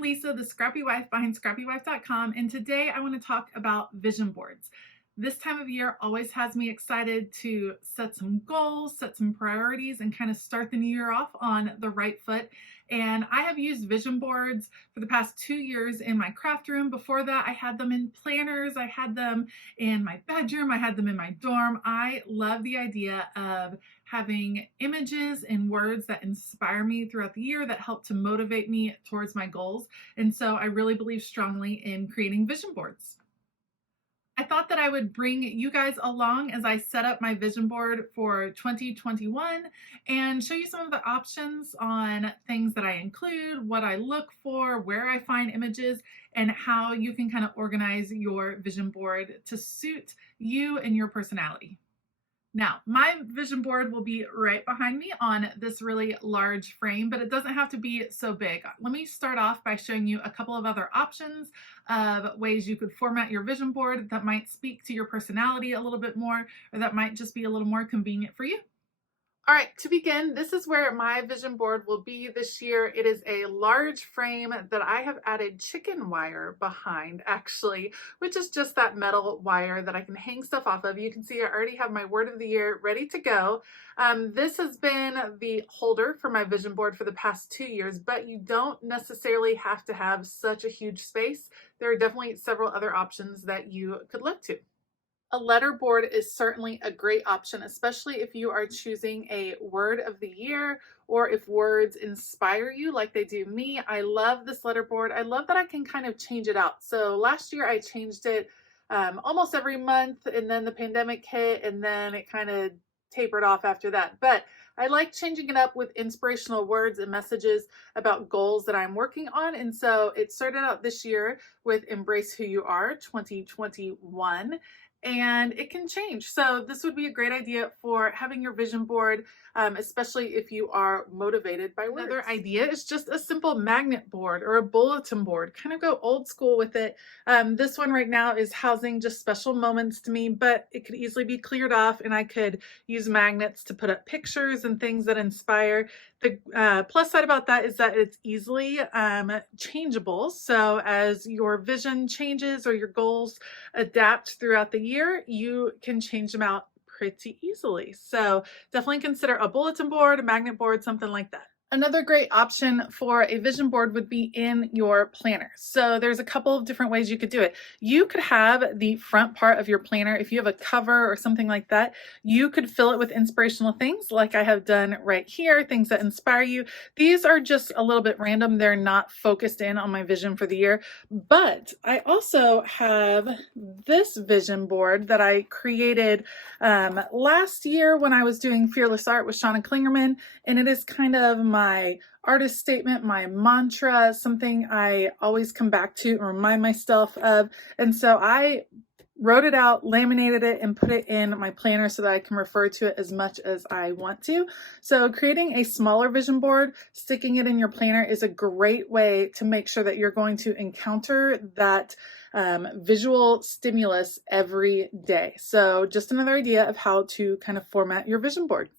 Lisa, the Scrappy Wife behind ScrappyWife.com, and today I want to talk about vision boards. This time of year always has me excited to set some goals, set some priorities, and kind of start the new year off on the right foot. And I have used vision boards for the past 2 years in my craft room. Before that, I had them in planners, I had them in my bedroom, I had them in my dorm. I love the idea of having images and words that inspire me throughout the year, that help to motivate me towards my goals. And so I really believe strongly in creating vision boards. I thought that I would bring you guys along as I set up my vision board for 2021 and show you some of the options on things that I include, what I look for, where I find images, and how you can kind of organize your vision board to suit you and your personality. Now, my vision board will be right behind me on this really large frame, but it doesn't have to be so big. Let me start off by showing you a couple of other options of ways you could format your vision board that might speak to your personality a little bit more, or that might just be a little more convenient for you. All right, to begin, this is where my vision board will be this year. It is a large frame that I have added chicken wire behind, actually, which is just that metal wire that I can hang stuff off of. You can see I already have my word of the year ready to go. This has been the holder for my vision board for the past 2 years, but you don't necessarily have to have such a huge space. There are definitely several other options that you could look to. A letter board is certainly a great option, especially if you are choosing a word of the year or if words inspire you like they do me. I love this letter board. I love that I can kind of change it out. So last year I changed it almost every month, and then the pandemic hit, and then it kind of tapered off after that. But I like changing it up with inspirational words and messages about goals that I'm working on. And so it started out this year with Embrace Who You Are 2021. And it can change. So this would be a great idea for having your vision board, especially if you are motivated by words. Another idea is just a simple magnet board or a bulletin board. Kind of go old school with it. This one right now is housing just special moments to me, but it could easily be cleared off, and I could use magnets to put up pictures and things that inspire. The plus side about that is that it's easily changeable. So as your vision changes or your goals adapt throughout the year, you can change them out pretty easily. So definitely consider a bulletin board, a magnet board, something like that. Another great option for a vision board would be in your planner. So there's a couple of different ways you could do it. You could have the front part of your planner, if you have a cover or something like that, you could fill it with inspirational things like I have done right here, things that inspire you. These are just a little bit random. They're not focused in on my vision for the year. But I also have this vision board that I created last year when I was doing Fearless Art with Shauna Klingerman, and it is kind of my artist statement, my mantra, something I always come back to and remind myself of. And so I wrote it out, laminated it, and put it in my planner so that I can refer to it as much as I want to. So creating a smaller vision board, sticking it in your planner is a great way to make sure that you're going to encounter that visual stimulus every day. So just another idea of how to kind of format your vision board.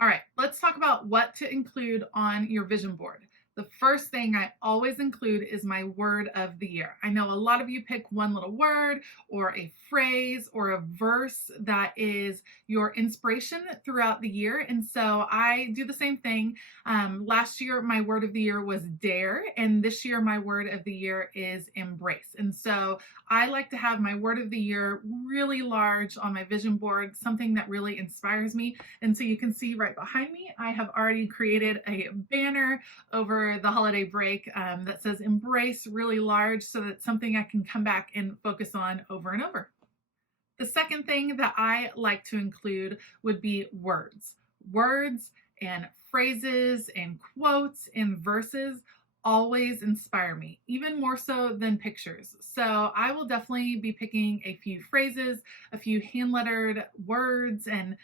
All right, let's talk about what to include on your vision board. The first thing I always include is my word of the year. I know a lot of you pick one little word or a phrase or a verse that is your inspiration throughout the year. And so I do the same thing. Last year, my word of the year was dare. And this year, my word of the year is embrace. And so I like to have my word of the year really large on my vision board, something that really inspires me. And so you can see right behind me, I have already created a banner over the holiday break that says embrace really large, so that's something I can come back and focus on over and over. The second thing that I like to include would be words. Words and phrases and quotes and verses always inspire me, even more so than pictures. So I will definitely be picking a few phrases, a few hand-lettered words, and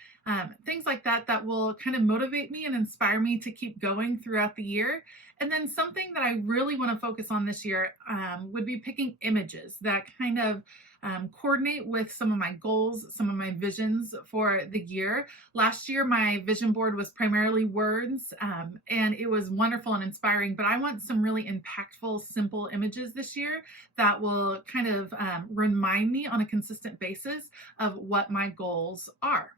things like that that will kind of motivate me and inspire me to keep going throughout the year. And then something that I really want to focus on this year would be picking images that kind of coordinate with some of my goals, some of my visions for the year. Last year, my vision board was primarily words, and it was wonderful and inspiring, but I want some really impactful, simple images this year that will kind of remind me on a consistent basis of what my goals are.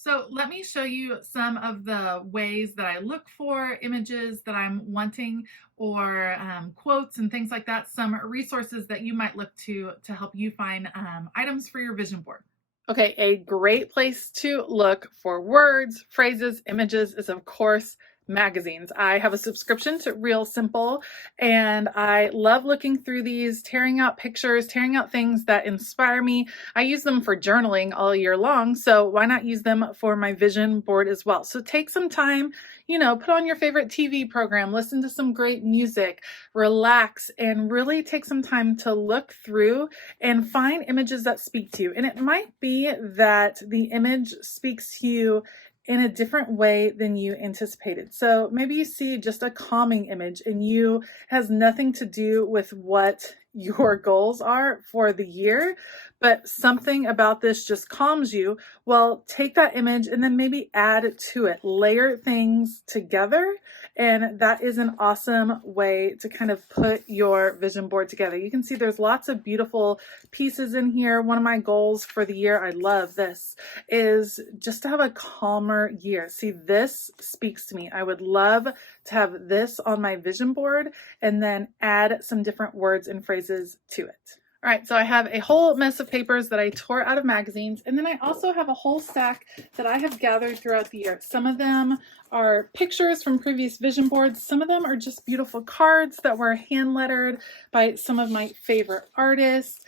So let me show you some of the ways that I look for images that I'm wanting, or quotes and things like that, some resources that you might look to help you find items for your vision board. Okay, a great place to look for words, phrases, images is, of course, magazines. I have a subscription to Real Simple, and I love looking through these, tearing out pictures, tearing out things that inspire me. I use them for journaling all year long, so why not use them for my vision board as well? So take some time, put on your favorite TV program, listen to some great music, relax, and really take some time to look through and find images that speak to you. And it might be that the image speaks to you in a different way than you anticipated. So maybe you see just a calming image and you has nothing to do with what your goals are for the year, but something about this just calms you. Well, take that image and then maybe add to it, layer things together. And that is an awesome way to kind of put your vision board together. You can see there's lots of beautiful pieces in here. One of my goals for the year, I love this, is just to have a calmer year. See, this speaks to me. I would love to have this on my vision board and then add some different words and phrases to it. All right, so I have a whole mess of papers that I tore out of magazines, and then I also have a whole stack that I have gathered throughout the year. Some of them are pictures from previous vision boards. Some of them are just beautiful cards that were hand lettered by some of my favorite artists.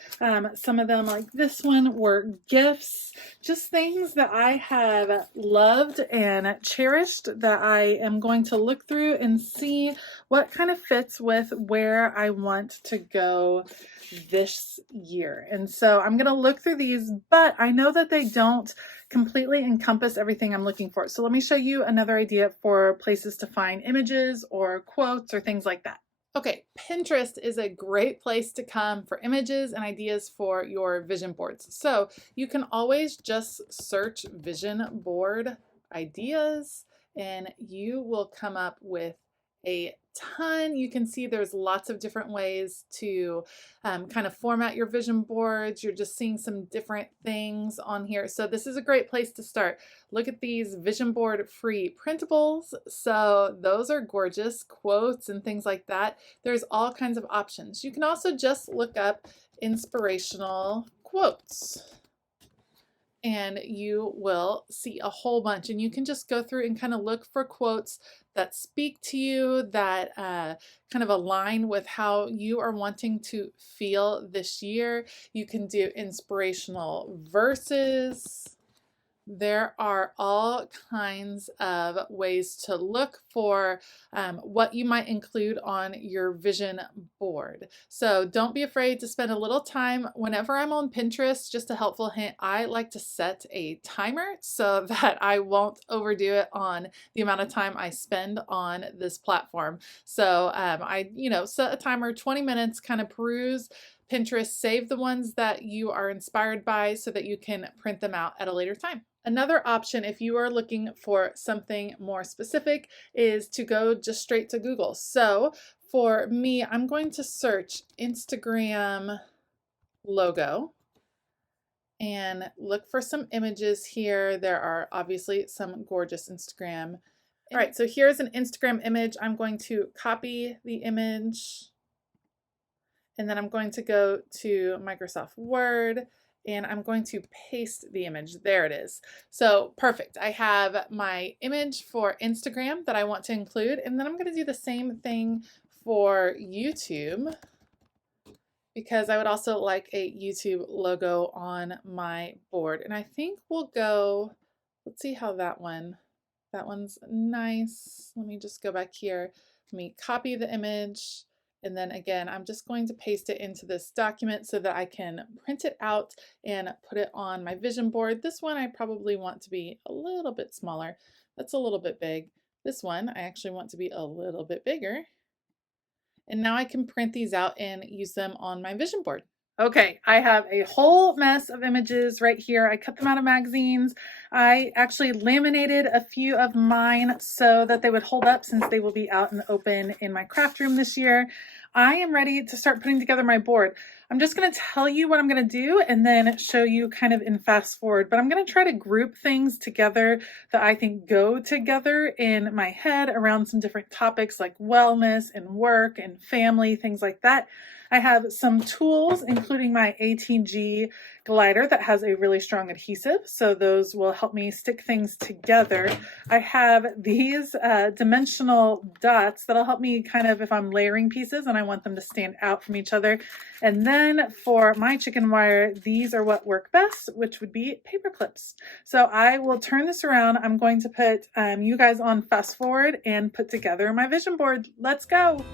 Some of them, like this one, were gifts, just things that I have loved and cherished that I am going to look through and see what kind of fits with where I want to go this year. And so I'm going to look through these, but I know that they don't completely encompass everything I'm looking for. So let me show you another idea for places to find images or quotes or things like that. Okay, Pinterest is a great place to come for images and ideas for your vision boards. So you can always just search vision board ideas and you will come up with a ton. You can see there's lots of different ways to kind of format your vision boards. You're just seeing some different things on here. So this is a great place to start. Look at these vision board free printables. So those are gorgeous, quotes and things like that. There's all kinds of options. You can also just look up inspirational quotes, and you will see a whole bunch, and you can just go through and kind of look for quotes that speak to you, that kind of align with how you are wanting to feel this year. You can do inspirational verses. There are all kinds of ways to look for what you might include on your vision board. So don't be afraid to spend a little time. Whenever I'm on Pinterest, just a helpful hint, I like to set a timer so that I won't overdo it on the amount of time I spend on this platform. So I set a timer, 20 minutes, kind of peruse Pinterest, save the ones that you are inspired by so that you can print them out at a later time. Another option, if you are looking for something more specific, is to go just straight to Google. So for me, I'm going to search Instagram logo and look for some images here. There are obviously some gorgeous Instagram. All right, so here's an Instagram image. I'm going to copy the image, and then I'm going to go to Microsoft Word and I'm going to paste the image. There it is. So perfect. I have my image for Instagram that I want to include, and then I'm going to do the same thing for YouTube because I would also like a YouTube logo on my board. And I think we'll go, let's see how that one's nice. Let me just go back here. Let me copy the image. And then again, I'm just going to paste it into this document so that I can print it out and put it on my vision board. This one I probably want to be a little bit smaller. That's a little bit big. This one I actually want to be a little bit bigger. And now I can print these out and use them on my vision board. Okay, I have a whole mess of images right here. I cut them out of magazines. I actually laminated a few of mine so that they would hold up since they will be out in the open in my craft room this year. I am ready to start putting together my board. I'm just going to tell you what I'm going to do and then show you kind of in fast forward, but I'm going to try to group things together that I think go together in my head around some different topics like wellness and work and family, things like that. I have some tools, including my ATG glider that has a really strong adhesive, so those will help me stick things together. I have these dimensional dots that'll help me kind of if I'm layering pieces and I want them to stand out from each other. And then for my chicken wire, these are what work best, which would be paper clips. So I will turn this around. I'm going to put you guys on fast forward and put together my vision board. Let's go.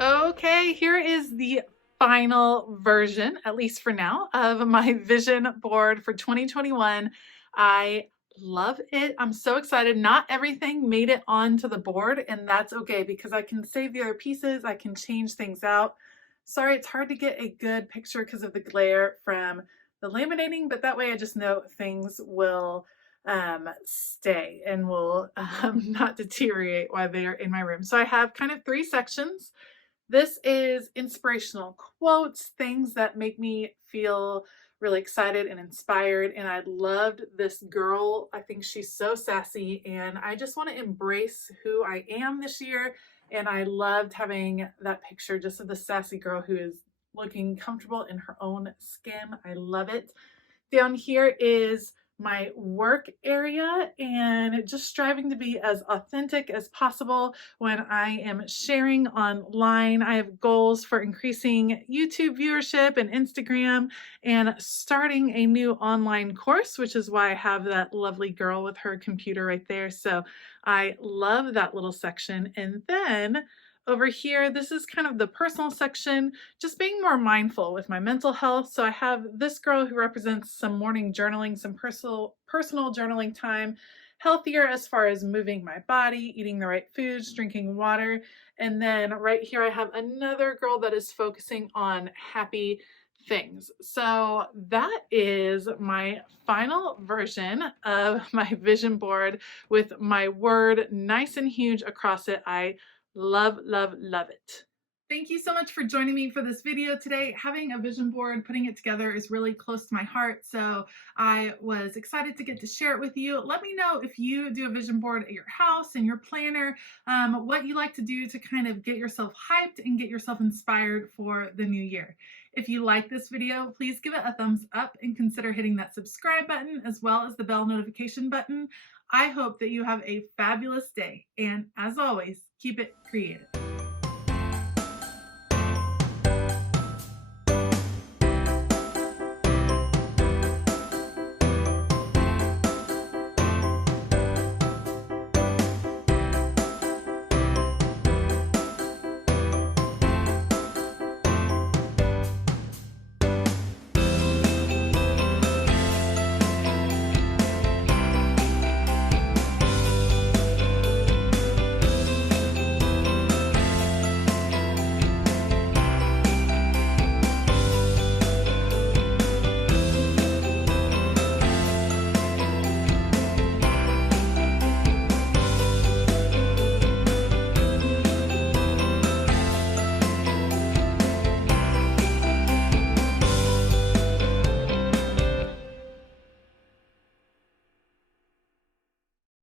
Okay, here is the final version, at least for now, of my vision board for 2021. I love it. I'm so excited. Not everything made it onto the board, and that's okay because I can save the other pieces. I can change things out. Sorry, it's hard to get a good picture because of the glare from the laminating, but that way I just know things will stay and will not deteriorate while they're in my room. So I have kind of 3 sections. This is inspirational quotes, things that make me feel really excited and inspired. And I loved this girl. I think she's so sassy, and I just want to embrace who I am this year. And I loved having that picture just of the sassy girl who is looking comfortable in her own skin. I love it. Down here is my work area and just striving to be as authentic as possible when I am sharing online. I have goals for increasing YouTube viewership and Instagram and starting a new online course, which is why I have that lovely girl with her computer right there. So I love that little section. And then over here, this is kind of the personal section, just being more mindful with my mental health. So I have this girl who represents some morning journaling, some personal journaling time, healthier as far as moving my body, eating the right foods, drinking water. And then right here, I have another girl that is focusing on happy things. So that is my final version of my vision board with my word nice and huge across it. I love, love, love it. Thank you so much for joining me for this video today. Having a vision board, putting it together is really close to my heart, so I was excited to get to share it with you. Let me know if you do a vision board at your house and your planner, what you like to do to kind of get yourself hyped and get yourself inspired for the new year. If you like this video, please give it a thumbs up and consider hitting that subscribe button as well as the bell notification button. I hope that you have a fabulous day, and as always, keep it creative.